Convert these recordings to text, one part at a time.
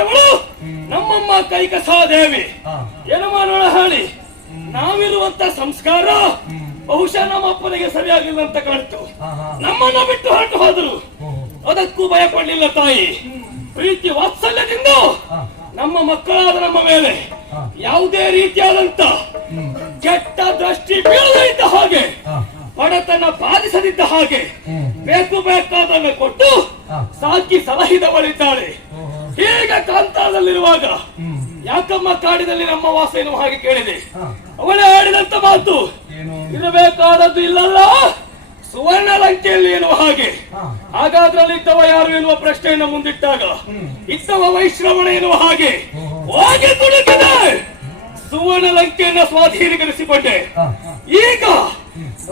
ಹುಟ್ಟಿದವಳು ನಮ್ಮಮ್ಮ ಕೈಕಸಾದೇವಿ. ಯನಮಾನೋಳ ಹೇಳಿ ನಾವಿರುವಂತ ಸಂಸ್ಕಾರ ಬಹುಶಃ ನಮ್ಮ ಅಪ್ಪನಿಗೆ ಸರಿಯಾಗಿಲ್ಲ ಅಂತ ಕಾಣ್ತು. ನಮ್ಮನ್ನ ಬಿಟ್ಟು ಹೊರಟು ಹೋದ್ರು. ಅದಕ್ಕೂ ಭಯ ಪಡಲಿಲ್ಲ ತಾಯಿ. ಪ್ರೀತಿ ವಾತ್ಸಲ್ಯದಿಂದ ನಮ್ಮ ಮಕ್ಕಳಾದ ನಮ್ಮ ಮೇಲೆ ಯಾವುದೇ ರೀತಿಯಾದಂತ ಕೆಟ್ಟ ದೃಷ್ಟಿ ಬೀಳದೇ ಇದ್ದ ಹಾಗೆ, ಬಡತನ ಬಾಧಿಸದಿದ್ದ ಹಾಗೆ ಬೇಕಾದನ್ನು ಕೊಟ್ಟು ಸಾಕಿ ಸಲಹಿದವಳಿದ್ದಾಳೆ. ಹೀಗೆ ಕಾಂತಾರದಲ್ಲಿರುವಾಗ ಯಾಕಮ್ಮ ಕಾಡಿನಲ್ಲಿ ನಮ್ಮ ವಾಸ ಎನ್ನುವ ಹಾಗೆ ಕೇಳಿದೆ. ಅವಳೇ ಆಡಿದಂತ ಮಾತು ಇರಬೇಕಾದದ್ದು ಇಲ್ಲಲ್ಲ ಸುವರ್ಣ ಲಂಕೆಯಲ್ಲಿ ಎನ್ನುವ ಹಾಗೆ. ಹಾಗಾದ್ರಲ್ಲಿ ಇದ್ದವ ಯಾರು ಎನ್ನುವ ಪ್ರಶ್ನೆಯನ್ನು ಮುಂದಿಟ್ಟಾಗ ಇದ್ದವ ವೈಶ್ರವಣ ಎನ್ನುವ ಹಾಗೆ ಹೋಗಿ ತುಡುಕಿದೆ. ಸುವರ್ಣ ಲಂಕೆಯನ್ನ ಸ್ವಾಧೀನಗೊಳಿಸಿಕೊಂಡೆ. ಈಗ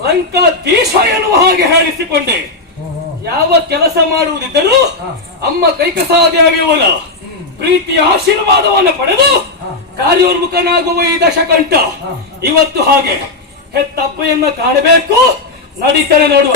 ಲಂಕಾಧೀಶ ಎನ್ನುವ ಹಾಗೆ ಹೇಳಿಸಿಕೊಂಡೆ. ಯಾವ ಕೆಲಸ ಮಾಡುವುದಿದ್ದರೂ ಅಮ್ಮ ಕೈಕಸಾದೇವಿಯವರ ಪ್ರೀತಿಯ ಆಶೀರ್ವಾದವನ್ನು ಪಡೆದು ಕಾರ್ಯೋನ್ಮುಖನಾಗುವ ಈ ದಶಕಂಠ ಇವತ್ತು ಹಾಗೆ ಹೆತ್ತಪ್ಪೆಯನ್ನು ಕಾಣಬೇಕು. ನಡೀತಾರೆ ನೋಡುವ.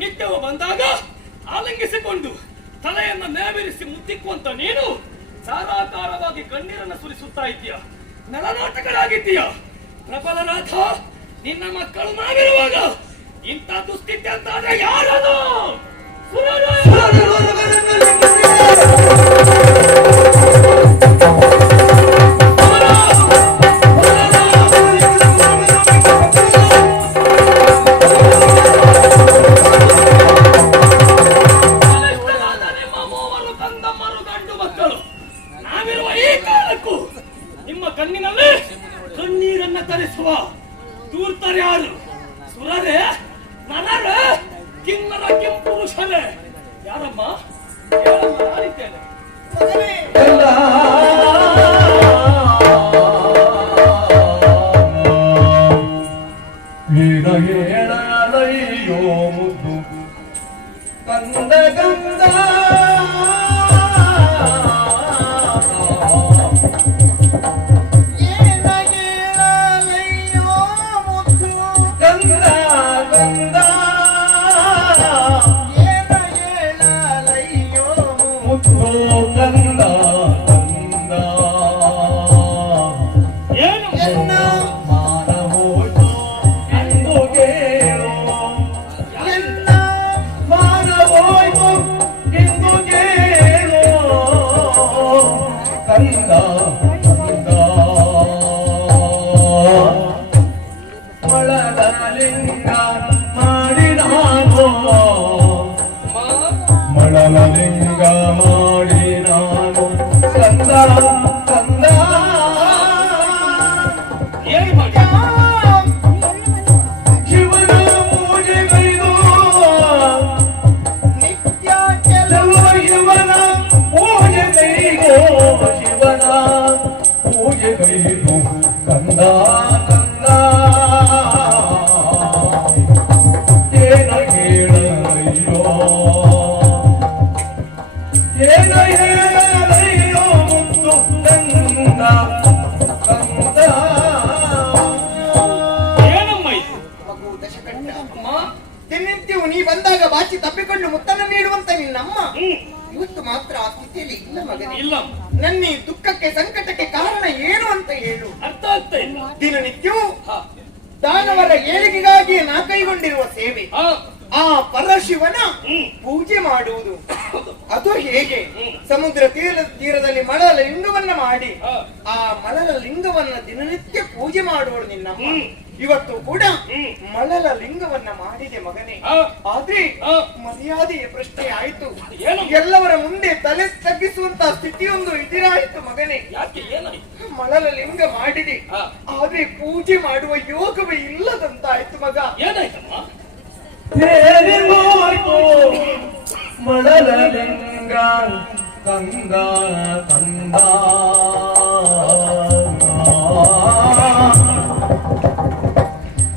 ನಿತ್ಯವ ಬಂದಾಗ ಆಲಂಗಿಸಿಕೊಂಡು ತಲೆಯನ್ನು ನೇಮಿರಿಸಿ ಮುತ್ತಿಕ್ಕುವಂತ ನೀನು ಸಾರಾಕಾರವಾಗಿ ಕಣ್ಣೀರನ್ನು ಸುರಿಸುತ್ತಾ ಇದ್ದೀಯ. ನರನಾಟಕರಾಗಿದ್ದೀಯ. ಪ್ರಬಲನಾಥ, ನಿನ್ನ ಮಕ್ಕಳು ನಾವಿರುವಾಗ ಇಂಥ ದುಸ್ಥಿತಿ ಅಂತ ಆದ್ರೆ ಯಾರದು? ನಿಮ್ಮ ಕಣ್ಣಿನಲ್ಲಿ ಕಣ್ಣೀರನ್ನ ತರಿಸುವ ದೂರ್ತಾರೆ ಯಾರು? ಸುರರೇ, ನರರೇ, ಕಿನ್ನರ ಕೆಂಪುರುಷರೇ? ಯಾರಮ್ಮ? ನಾನಿದ್ದೇನೆ. ಮುದ್ದು ಕಂದ ಗಂಧ ನೀ ಬಂದಾಗ ಬಾಚಿ ತಪ್ಪಿಕೊಂಡು ಮುತ್ತನ್ನು ನೀಡುವಂತ ನಿನ್ನಮ್ಮ ಇವತ್ತು ಮಾತ್ರ ಆ ಸ್ಥಿತಿಯಲ್ಲಿ ಇಲ್ಲ ಮಗನೇ. ನನ್ನ ಈ ದುಃಖಕ್ಕೆ ಸಂಕಟಕ್ಕೆ ಕಾರಣ ಏನು ಅಂತ ಹೇಳು. ಅರ್ಥ ಆಗ್ತಾ ಇಲ್ಲ. ದಿನನಿತ್ಯವೂ ದಾನವರ ಏಳಿಗೆಗಾಗಿ ನಾ ಕೈಗೊಂಡಿರುವ ಸೇವೆ, ಆ ಪರಶಿವನ ಪೂಜೆ ಮಾಡುವುದು, ಅದು ಹೇಗೆ? ಸಮುದ್ರ ತೀರದಲ್ಲಿ ಮಳಲ ಲಿಂಗವನ್ನ ಮಾಡಿ ಆ ಮಳಲ ಲಿಂಗವನ್ನ ದಿನನಿತ್ಯ ಪೂಜೆ ಮಾಡುವಳು ನಿನ್ನಮ್ಮ. ಇವತ್ತು ಕೂಡ ಮಳಲ ಲಿಂಗವನ್ನ ಮಾಡಿದೆ ಮಗನೇ. ಆದ್ರೆ ಮರ್ಯಾದೆಯ ಪ್ರಶ್ನೆ ಆಯ್ತು. ಎಲ್ಲವರ ಮುಂದೆ ತಲೆ ತಗ್ಗಿಸುವಂತ ಸ್ಥಿತಿಯೊಂದು ಎದುರಾಯಿತು ಮಗನೇ. ಮಳಲ ಲಿಂಗ ಮಾಡಿದೆ, ಆದ್ರೆ ಪೂಜೆ ಮಾಡುವ ಯೋಗವೇ ಇಲ್ಲದಂತಾಯ್ತು ಮಗ. ಏನಾಯ್ತಮ್ಮ? ಮಳಲ ಲಿಂಗ ತಂದ ತಂದ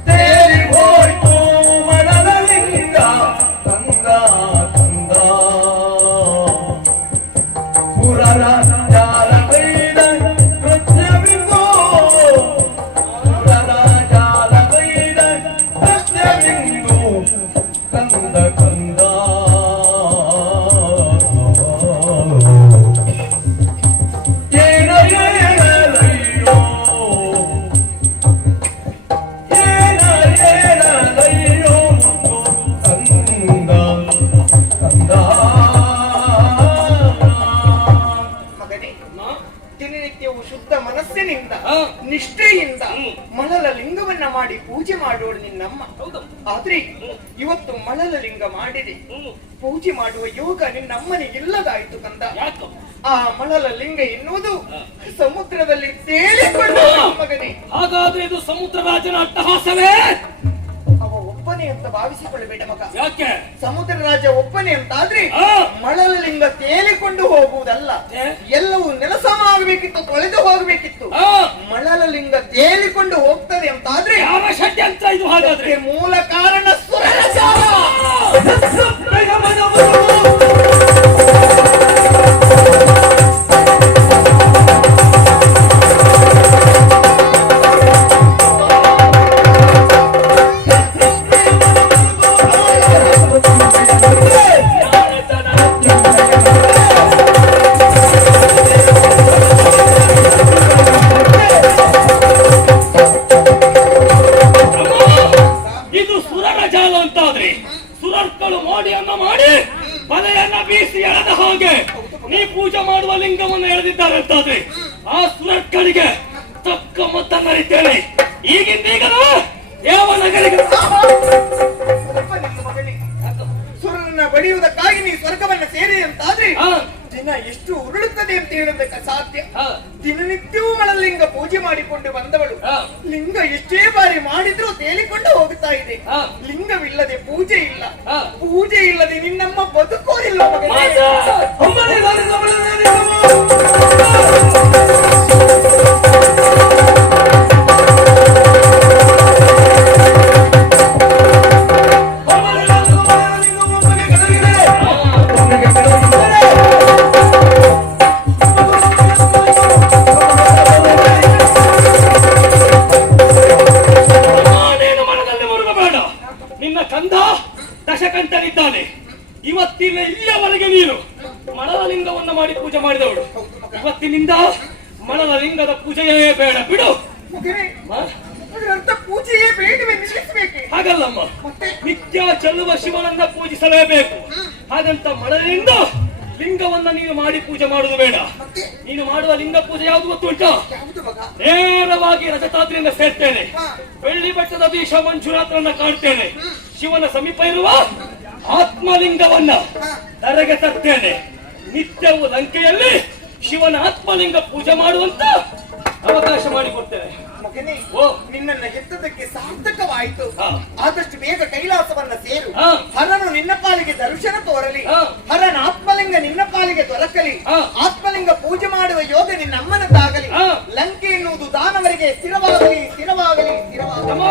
ತೇರಿ ಹೋಯ್ತು ಮಳಲ ಲಿಂಗ ತಂದ ತಂದ ಪುರನ ಜಾಲ ಕೈದ ಕೃತ್ಯವಿಂದು ಪುರನ ಜಾಲ ಕೈದ ಕೃತ್ಯವಿಂದು ಕಂದ ಕಂದ ದಿನನಿತ್ಯವು ಶುದ್ಧ ಮನಸ್ಸಿನಿಂದ ನಿಷ್ಠೆಯಿಂದ ಮಳಲ ಲಿಂಗವನ್ನ ಮಾಡಿ ಪೂಜೆ ಮಾಡೋಳು ನಿನ್ನಮ್ಮ. ಆದ್ರೆ ಇವತ್ತು ಮಳಲ ಲಿಂಗ ಮಾಡಿದೆ, ಪೂಜೆ ಮಾಡುವ ಯೋಗ ನಿನ್ನಮ್ಮನಿಗೆ ಇಲ್ಲದಾಯ್ತು ಕಂದ. ಆ ಮಳಲ ಲಿಂಗ ಎನ್ನುವುದು ಸಮುದ್ರದಲ್ಲಿ ತೇಲಿಕೊಂಡು ಮಗನೇ. ಹಾಗಾದ್ರೆ ಇದು ಸಮುದ್ರ ರಾಜನ ಅಟ್ಟಹಾಸವೇ? ಅವ ಒಬ್ಬನೇ ಅಂತ ಭಾವಿಸಿಕೊಳ್ಳಬೇಡ ಮಗ. ಯಾಕೆ? ಸಮುದ್ರ ರಾಜ ಒಬ್ಬನೇ ಅಂತಾದ್ರೆ ಮಳಲ ಲಿಂಗ ತೇಲಿಕೊಂಡು ಹೋಗುವುದಲ್ಲ, ಎಲ್ಲವೂ ನೆಲಸಮಾಗಬೇಕಿತ್ತು, ತೊಳೆದು ಹೋಗಬೇಕಿತ್ತು. ಮಳಲ ಲಿಂಗ ತೇಲಿಕೊಂಡು ಹೋಗ್ತದೆ ಅಂತಾದ್ರೆ ಯಾವ ಷಡ್ಯಂತ್ರ ಇದು? ಹಾಗಾದ್ರೆ ಮೂಲ ಕಾರಣ ಸುರರಸ. ನೀ ಪೂಜೆ ಮಾಡುವ ಲಿಂಗವನ್ನು ಎಳೆದಿದ್ದಾರೆ ಅಂತಾದ್ರೆ ಆ ಸುರಕ್ಕಳಿಗೆ ತಕ್ಕ ಮೊತ್ತ ಮರಿತೇನೆ. ಈಗಿಂದೀಗಲೂ ಯಾವ ನಗರಿಗೆ ಸುರನನ್ನ ಬಡಿಯುವುದಕ್ಕಾಗಿ ನೀ ಸ್ವರ್ಗವನ್ನ ಸೇರಿ ಅಂತಾದ್ರೆ ದಿನ ಎಷ್ಟು ಉರುಳುತ್ತದೆ ಅಂತ ಹೇಳೋದಕ್ಕೆ ಸಾಧ್ಯ? ದಿನನಿತ್ಯವೂ ಮಳಲಿಂಗ ಪೂಜೆ ಮಾಡಿಕೊಂಡು ಬಂದವಳು ಲಿಂಗ ಎಷ್ಟೇ ಬಾರಿ ಮಾಡಿದ್ರೂ ತೇಲಿಕೊಂಡು ಹೋಗ್ತಾ ಇದೆ. ಲಿಂಗವಿಲ್ಲದೆ ಪೂಜೆ ಇಲ್ಲ, ಪೂಜೆ ಇಲ್ಲದೆ ನಿನ್ನಮ್ಮ ಬದುಕೋದಿಲ್ಲ ಮಗನೇ. ದಶಕಂಠನಿದ್ದಾನೆ. ಇವತ್ತಿನ ಇಲ್ಲಿಯವರೆಗೆ ನೀನು ಮಳಲ ಲಿಂಗವನ್ನು ಮಾಡಿ ಪೂಜೆ ಮಾಡಿದವಳು. ಇವತ್ತಿನಿಂದ ಮಳಲ ಲಿಂಗದ ಪೂಜೆಯೇ ಬೇಡ, ಬಿಡು. ಪೂಜೆಯೇ ಬೇಡವೇ, ನಿಲ್ಲಿಸಬೇಕೆ? ಹಾಗಲ್ಲಮ್ಮ, ನಿತ್ಯ ಚೆಲ್ಲುವ ಶಿವನನ್ನ ಪೂಜಿಸಲೇಬೇಕು. ಹಾಗಂತ ಮಳಲಿಂದ ಲಿಂಗವನ್ನ ನೀನು ಮಾಡಿ ಪೂಜೆ ಮಾಡುವುದು ಬೇಡ. ನೀನು ಮಾಡುವ ಲಿಂಗ ಪೂಜೆ ಯಾವುದು ಗೊತ್ತುಂಟಾ? ನೇರವಾಗಿ ರಜತಾದ್ರಿಯಿಂದ ಸೇರ್ತೇನೆ, ಬೆಳ್ಳಿ ಬೆಟ್ಟದ ದೀಶ ಮಂಜುನಾಥರನ್ನ ಕಾಣ್ತೇನೆ, ಶಿವನ ಸಮೀಪ ಇರುವ ಆತ್ಮಲಿಂಗವನ್ನ ಧರೆಗೆ ತರ್ತೇನೆ. ನಿತ್ಯವೂ ಲಂಕೆಯಲ್ಲಿ ಶಿವನ ಆತ್ಮಲಿಂಗ ಪೂಜೆ ಮಾಡುವಂತ ಅವಕಾಶ ಮಾಡಿಕೊಡ್ತೇನೆ. ಮಗನೇ, ನಿನ್ನನ್ನ ಎತ್ತದಕ್ಕೆ ಸಾರ್ಥಕವಾಯಿತು. ಆದಷ್ಟು ಬೇಗ ಕೈಲಾಸವನ್ನ ಸೇರು. ಹರನು ನಿನ್ನ ಪಾಲಿಗೆ ದರ್ಶನ ತೋರಲಿ, ಹರನ ಆತ್ಮಲಿಂಗ ನಿನ್ನ ಪಾಲಿಗೆ ದೊರಕಲಿ. ಆತ್ಮಲಿಂಗ ಪೂಜೆ ಮಾಡುವ ಯೋಗ ನಿನ್ನ ಅಮ್ಮನದ್ದಾಗಲಿ. ಲಂಕೆ ಎನ್ನುವುದು ದಾನವರಿಗೆ ಸ್ಥಿರವಾಗಲಿ, ಸ್ಥಿರವಾಗಲಿ, ಸ್ಥಿರವಾಗಲಿ.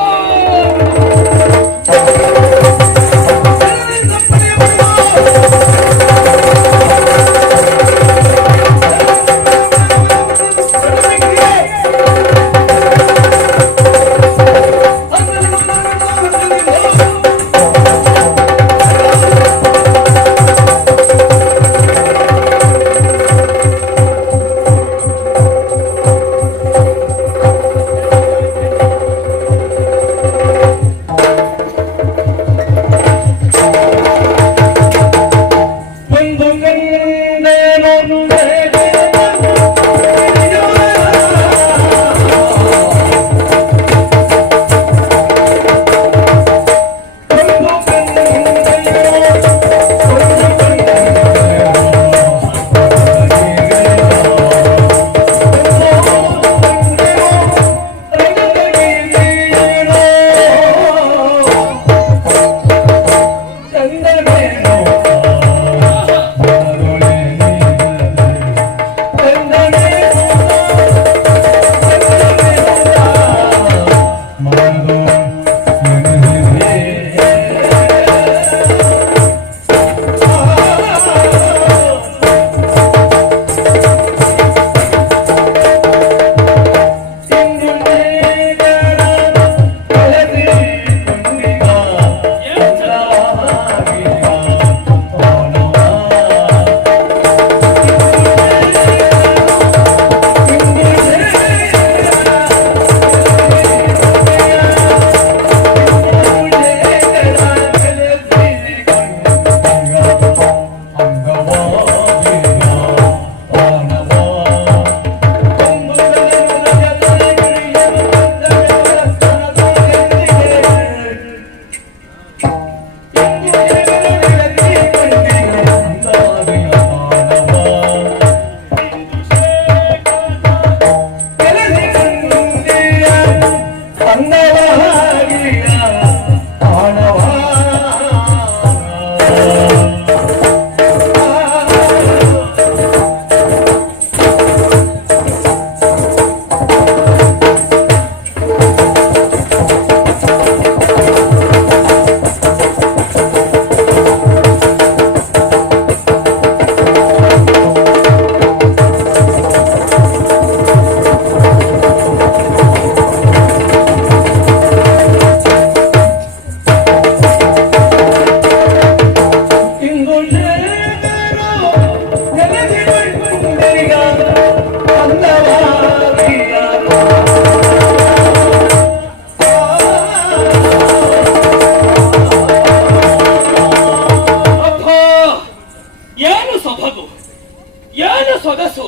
ಸೊಗಸು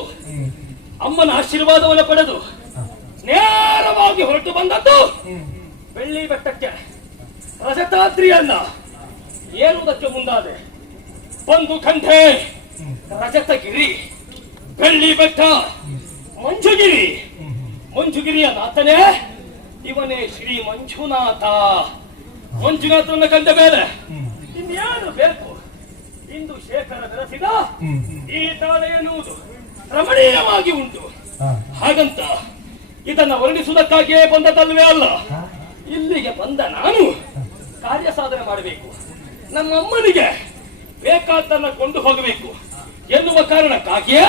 ಅಮ್ಮನ ಆಶೀರ್ವಾದವನ್ನು ಪಡೆದು ನೇರವಾಗಿ ಹೊರಟು ಬಂದದ್ದು ಬೆಳ್ಳಿ ಬೆಟ್ಟಕ್ಕೆ ರಜತಾದ್ರಿಯನ್ನ ಏರುವುದಕ್ಕೆ ಮುಂದಾದೆ. ಒಂದು ಕಂಠೆ ರಜತಗಿರಿ, ಬೆಳ್ಳಿ ಬೆಟ್ಟ, ಮಂಜುಗಿರಿ. ಮಂಜುಗಿರಿಯ ನಾಥನೇ ಇವನೇ ಶ್ರೀ ಮಂಜುನಾಥ. ಮಂಜುನಾಥನ ಕಂಡ ಮೇಲೆ ಇನ್ನೇನು ಬೇಕು? ಇಂದು ಶೇಖರ ಬೆರೆಸಿದ ಈ ತಾಳೆ ಎನ್ನುವುದು ರಮಣೀಯವಾಗಿ ಉಂಟು. ಹಾಗಂತ ಇದನ್ನ ವರ್ಣಿಸುವುದಕ್ಕಾಗಿಯೇ ಬಂದದಲ್ವೇ ಅಲ್ಲ. ಇಲ್ಲಿಗೆ ಬಂದ ನಾನು ಕಾರ್ಯ ಸಾಧನೆ ಮಾಡಬೇಕು, ನಮ್ಮ ಅಮ್ಮನಿಗೆ ಬೇಕಾದ್ದನ್ನ ಕೊಂಡು ಹೋಗಬೇಕು ಎನ್ನುವ ಕಾರಣಕ್ಕಾಗಿಯೇ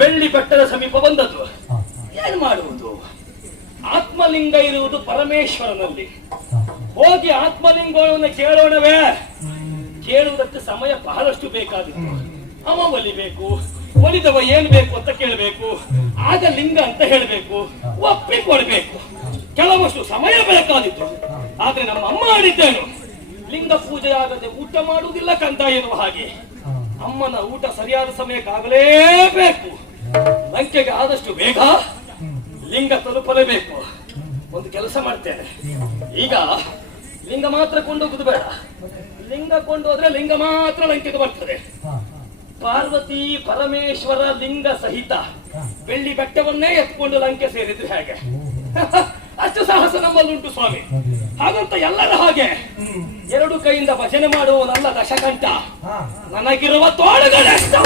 ಬೆಳ್ಳಿ ಬೆಟ್ಟದ ಸಮೀಪ ಬಂದದ್ದು. ಏನು ಮಾಡುವುದು? ಆತ್ಮಲಿಂಗ ಇರುವುದು ಪರಮೇಶ್ವರನಲ್ಲಿ. ಹೋಗಿ ಆತ್ಮಲಿಂಗವನ್ನು ಕೇಳೋಣವೇ? ಕೇಳುವುದಕ್ಕೆ ಸಮಯ ಬಹಳಷ್ಟು ಬೇಕಾದಿತ್ತು. ಅವ ಒಲಿಬೇಕು, ಒಲಿದವ ಏನ್ ಬೇಕು ಅಂತ ಕೇಳಬೇಕು, ಆಗ ಲಿಂಗ ಅಂತ ಹೇಳಬೇಕು, ಒಪ್ಪಿಕೊಡ್ಬೇಕು. ಕೆಲವಷ್ಟು ಸಮಯ ಬೇಕಾದಿತ್ತು. ಆದ್ರೆ ನಮ್ಮ ಅಮ್ಮ ಆಡಿದ್ದೇನು, ಲಿಂಗ ಪೂಜೆ ಆಗದೆ ಊಟ ಮಾಡುವುದಿಲ್ಲ ಕಂತ ಎನ್ನುವ ಹಾಗೆ. ಅಮ್ಮನ ಊಟ ಸರಿಯಾದ ಸಮಯಕ್ಕಾಗಲೇಬೇಕು. ಲಂಕೆಗೆ ಆದಷ್ಟು ಬೇಗ ಲಿಂಗ ತಲುಪಲೇಬೇಕು. ಒಂದು ಕೆಲಸ ಮಾಡ್ತೇನೆ, ಈಗ ಲಿಂಗ ಮಾತ್ರ ಕೊಂಡೋಗುದು ಬೇಡ. ಲಿಂಗ ಕೊಂಡು ಹೋದ್ರೆ ಲಿಂಗ ಮಾತ್ರ ಲಂಕೆಗೆ ಬರ್ತದೆ. ಪಾರ್ವತಿ ಪರಮೇಶ್ವರ ಲಿಂಗ ಸಹಿತ ಬೆಳ್ಳಿ ಬೆಟ್ಟವನ್ನೇ ಎತ್ಕೊಂಡು ಲಂಕೆ ಸೇರಿದ್ರೆ ಹೇಗೆ? ಅಷ್ಟು ಸಾಹಸ ನಮ್ಮಲ್ಲುಂಟು ಸ್ವಾಮಿ. ಹಾಗಂತ ಎಲ್ಲರ ಹಾಗೆ ಎರಡು ಕೈಯಿಂದ ಭಜನೆ ಮಾಡುವವನಲ್ಲ ದಶಕಂಠ. ನನಗಿರುವ ತೋಳುಗಳೆಷ್ಟು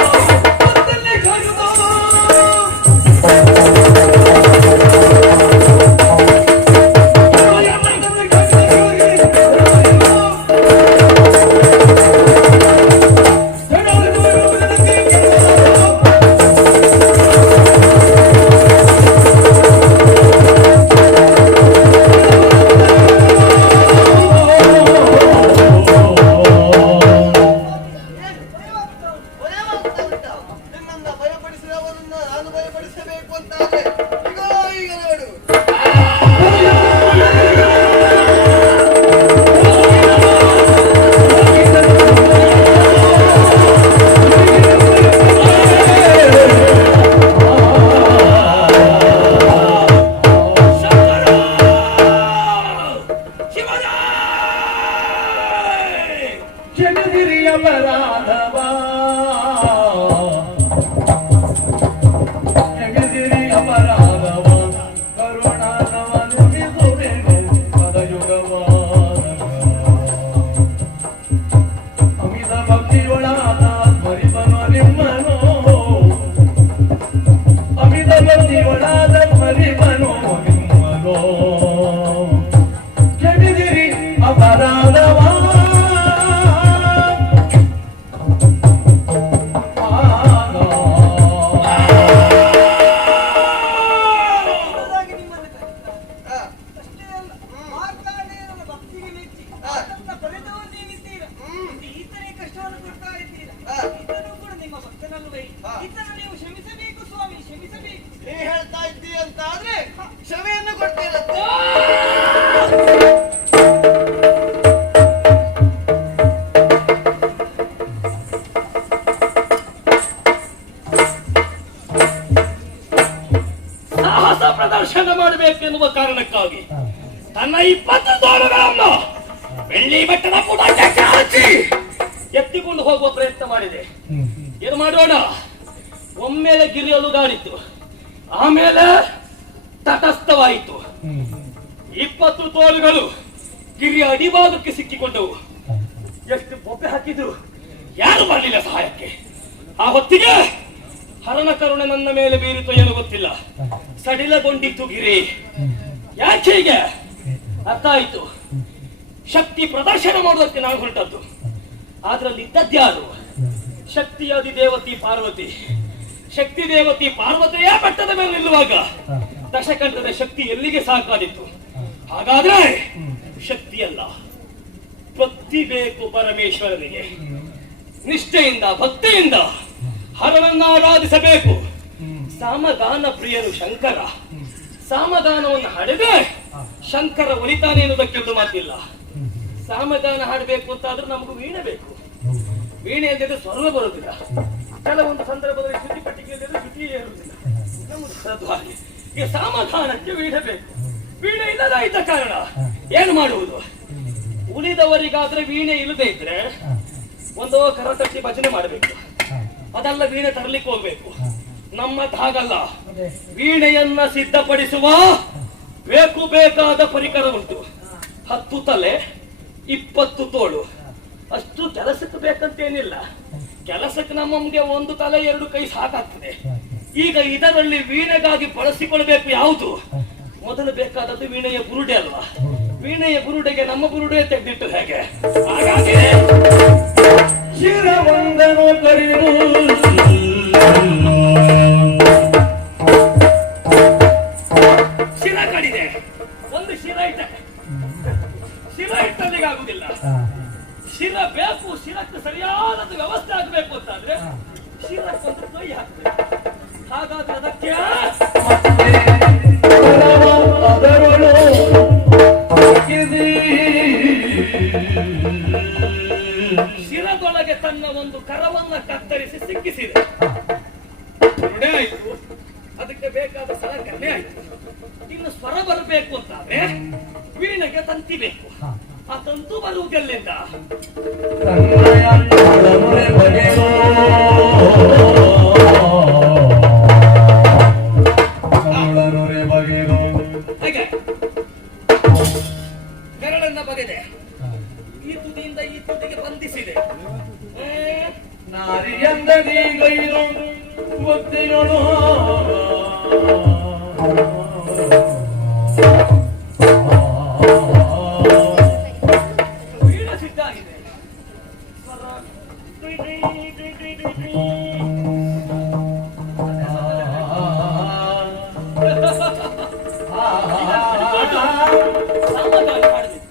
Give me 20 ತೋಳುಗಳನ್ನು ಬೆಳ್ಳಿ ಬೆಟ್ಟದ ಪುಟಕ್ಕೆ ಹಾಕಿ ಎತ್ತಿಕೊಂಡು ಹೋಗುವ ಪ್ರಯತ್ನ ಮಾಡಿದೆ. ಏನು ಮಾಡೋಣ? ಒಮ್ಮೆಲೆ ಗಿರಿಯಲುಗಾಡಿತು, ಆಮೇಲೆ ತಟಸ್ಥವಾಯಿತು. 20 ತೋಳುಗಳು ಗಿರಿಯ ಅಡಿಭಾಗಕ್ಕೆ ಸಿಕ್ಕಿಕೊಂಡವು. ಎಷ್ಟು ಬೊಬ್ಬೆ ಹಾಕಿದ್ರು ಯಾರು ಬರಲಿಲ್ಲ ಸಹಾಯಕ್ಕೆ. ಆ ಹೊತ್ತಿಗೆ ಹರಣ ಕರುಣೆ ನನ್ನ ಮೇಲೆ ಬೀರಿತು ಏನು ಗೊತ್ತಿಲ್ಲ, ಸಡಿಲಗೊಂಡಿತು ಗಿರಿ. ಯಾಕೆ ಹೀಗೆ? ಅರ್ಥ ಆಯ್ತು. ಶಕ್ತಿ ಪ್ರದರ್ಶನ ಮಾಡುವುದಕ್ಕೆ ನಾನು ಹೊರಟದ್ದು. ಅದ್ರಲ್ಲಿ ಇದ್ದದ್ಯಾರು? ಶಕ್ತಿಯಾದಿ ದೇವತಿ ಪಾರ್ವತಿ. ಶಕ್ತಿ ದೇವತಿ ಪಾರ್ವತಿಯ ಬೆಟ್ಟದ ಮೇಲೆ ನಿಲ್ಲುವಾಗ ದಶಕಂಠದ ಶಕ್ತಿ ಎಲ್ಲಿಗೆ ಸಾಕಾದಿತ್ತು? ಹಾಗಾದ್ರೆ ಶಕ್ತಿಯಲ್ಲ, ಭಕ್ತಿ ಬೇಕು ಪರಮೇಶ್ವರನಿಗೆ. ನಿಷ್ಠೆಯಿಂದ ಭಕ್ತಿಯಿಂದ ಹರನನ್ನ ಆರಾಧಿಸಬೇಕು. ಸಾಮಗಾನ ಪ್ರಿಯರು ಶಂಕರ. ಸಾಮಗಾನವನ್ನು ಹಾಡಿದ್ರೆ ಶಂಕರ ಒಲಿತಾನೆ ಎನ್ನುವುದಕ್ಕೆಂದು ಮಾತಿಲ್ಲ. ಸಾಮಗಾನ ಹಾಡಬೇಕು ಅಂತ ಆದ್ರೂ ನಮಗೂ ವೀಣೆ ಬೇಕು. ವೀಣೆ ಎಂದಿದ್ರೆ ಸ್ವರ್ಗ ಬರುವುದಿಲ್ಲ. ಕೆಲವೊಂದು ಸಂದರ್ಭದಲ್ಲಿ ಶ್ರುತಿ ಪಟ್ಟಿಗೆಯಲ್ಲಿ ಶ್ರುತಿಯೇ ಇರುವುದಿಲ್ಲ. ನಮ್ಮದು ಹಾಗೆ. ಈ ಸಾಮಗಾನಕ್ಕೆ ವೀಣೆ ಬೇಕು. ವೀಣೆ ಇಲ್ಲದಾಯ್ತ ಕಾರಣ ಏನು ಮಾಡುವುದು? ಉಳಿದವರಿಗಾದ್ರೆ ವೀಣೆ ಇಲ್ಲದೆ ಇದ್ರೆ ಒಂದು ಕರ ತಟ್ಟಿ ಭಜನೆ ಮಾಡಬೇಕು, ಅದೆಲ್ಲ ವೀಣೆ ತರಲಿಕ್ಕೆ ಹೋಗ್ಬೇಕು. ನಮ್ಮದ್ ಹಾಗಲ್ಲ. ವೀಣೆಯನ್ನ ಸಿದ್ಧಪಡಿಸುವ ಬೇಕಾದ ಪರಿಕರ ಉಂಟು. 10 ತಲೆ 20 ತೋಳು ಅಷ್ಟು ಕೆಲಸಕ್ಕೆ ಬೇಕಂತೇನಿಲ್ಲ. ಕೆಲಸಕ್ಕೆ ನಮಗೆ 1 ತಲೆ 2 ಕೈ ಸಾಕಾಗ್ತದೆ. ಈಗ ಇದರಲ್ಲಿ ವೀಣೆಗಾಗಿ ಬಳಸಿಕೊಳ್ಬೇಕು ಯಾವುದು? ಮೊದಲು ಬೇಕಾದದ್ದು ವೀಣೆಯ ಬುರುಡೆ ಅಲ್ವಾ? ವೀಣೆಯ ಬುರುಡೆಗೆ ನಮ್ಮ ಬುರುಡೆ ತೆಗೆದಿಟ್ಟು ಹೇಗೆ? ಹಾಗಾಗಿ ಶಿರವಂದನು ಕರಿದು ಶಿರ ಕಡಿದೆ. ಒಂದು ಶಿರ ಇದೆ, ಶಿರ ಇಟ್ಟಲ್ಲಿಗಾಗುದಿಲ್ಲ. ಶಿರ ಬೇಕು. ಶಿರಕ್ಕೆ ಸರಿಯಾದ ವ್ಯವಸ್ಥೆ ಆಗಬೇಕು ಅಂತಾದ್ರೆ ಶಿರಕ್ಕೊಂದು ಕೈ ಹಾಕ್ಬೇಕು. ಹಾಗಾದ್ರೆ ಅದಕ್ಕೆ ಅದರಳು ಶಿರದೊಳಗೆ ತನ್ನ ಒಂದು ಕರವನ್ನ ಕತ್ತರಿಸಿ ಸಿಕ್ಕಿಸಿದೆ. ಬುರುಡೆ ಆಯ್ತು, ಅದಕ್ಕೆ ಬೇಕಾದ ಸಲಕರಣೆ ಆಯ್ತು. ಇನ್ನು ಸ್ವರ ಬರಬೇಕು ಅಂತಾದ್ರೆ ವೀಣೆಗೆ ತಂತಿ ಬೇಕು. ಆ ತಂತು ಬರುವುದೆಲ್ಲಿಂದ? ಹಾಗೆ ಗರಡನ್ನ ಬಗೆದೆ ಈ ತುದಿಯಿಂದ ಈ ತುದಿಗೆ ಬಂಧಿಸಿದೆ. ನಾರಿಯಂದೀಗೈದು ಬುದ್ಧಿಯೊಳು ವೀಣೆ ಸಿದ್ಧ ಆಗಿದೆ. ಸಾಮಗಾನ ಹಾಡಬೇಕು.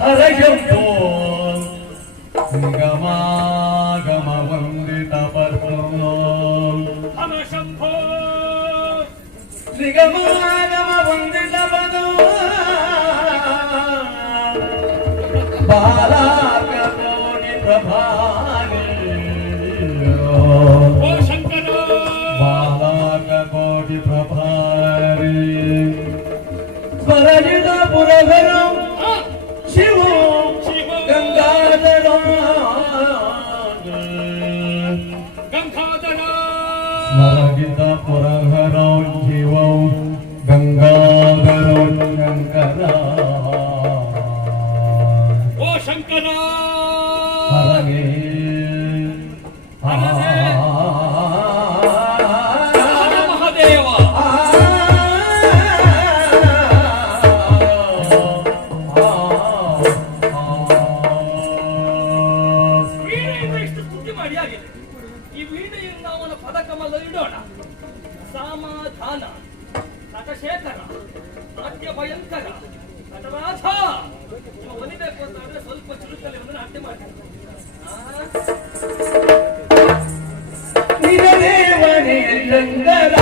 ಹರಯಂತೋ ಗಮ ವಂದಿತ ಪರ್ವೋ ಶಂಭೋ ನಿಗಮಾಗಮ ವಂದಿತ ಪದೋ ಬಾಲಾಕಿ ಪ್ರಭಾಗೆ ಓ ಶಂಕರ ಬಾಲಾಕೋಟಿ ಪ್ರಭಾರಿ ಸ್ವರಜಿತ ಪುರಗರಂ ಶಿವೋ ಗಂಗಾಧರ ಗಂಗಾಧರ ಸ್ವರಜಿತ ಪುರಗರ ಶಿವೋ ಗಂಗಾಧರ ಶಂಕರ ಓ ಶಂಕರ ಹರಗೆ ಮಹಾದೇವ ವೀಣೆಯಿಂದ ಇಷ್ಟು ಸ್ತುತಿ ಮಾಡಿ ಆಗಿದೆ. ಈ ವೀಣೆಯಿಂದ ಅವನ ಪದಕಮಲ್ಲಿ ಇಡೋಣ. ಸಮಾಧಾನ, ನಟಶೇಖರ, ನಾಟ್ಯ ಭಯಂಕರ, ನಟರಾಧ ಇವ ಒಲಿಬೇಕು ಅಂತಾದ್ರೆ ಸ್ವಲ್ಪ ಚುರುಕಲ್ಲಿ ಒಂದು ನಾಟ್ಯ ಮಾಡಿ. ನಿರದೇವನೇ ಶಂಕರ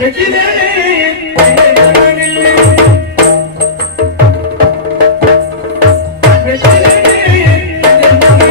ಮೆಚ್ಚಿದೆ ಮೆಚ್ಚಿದೆ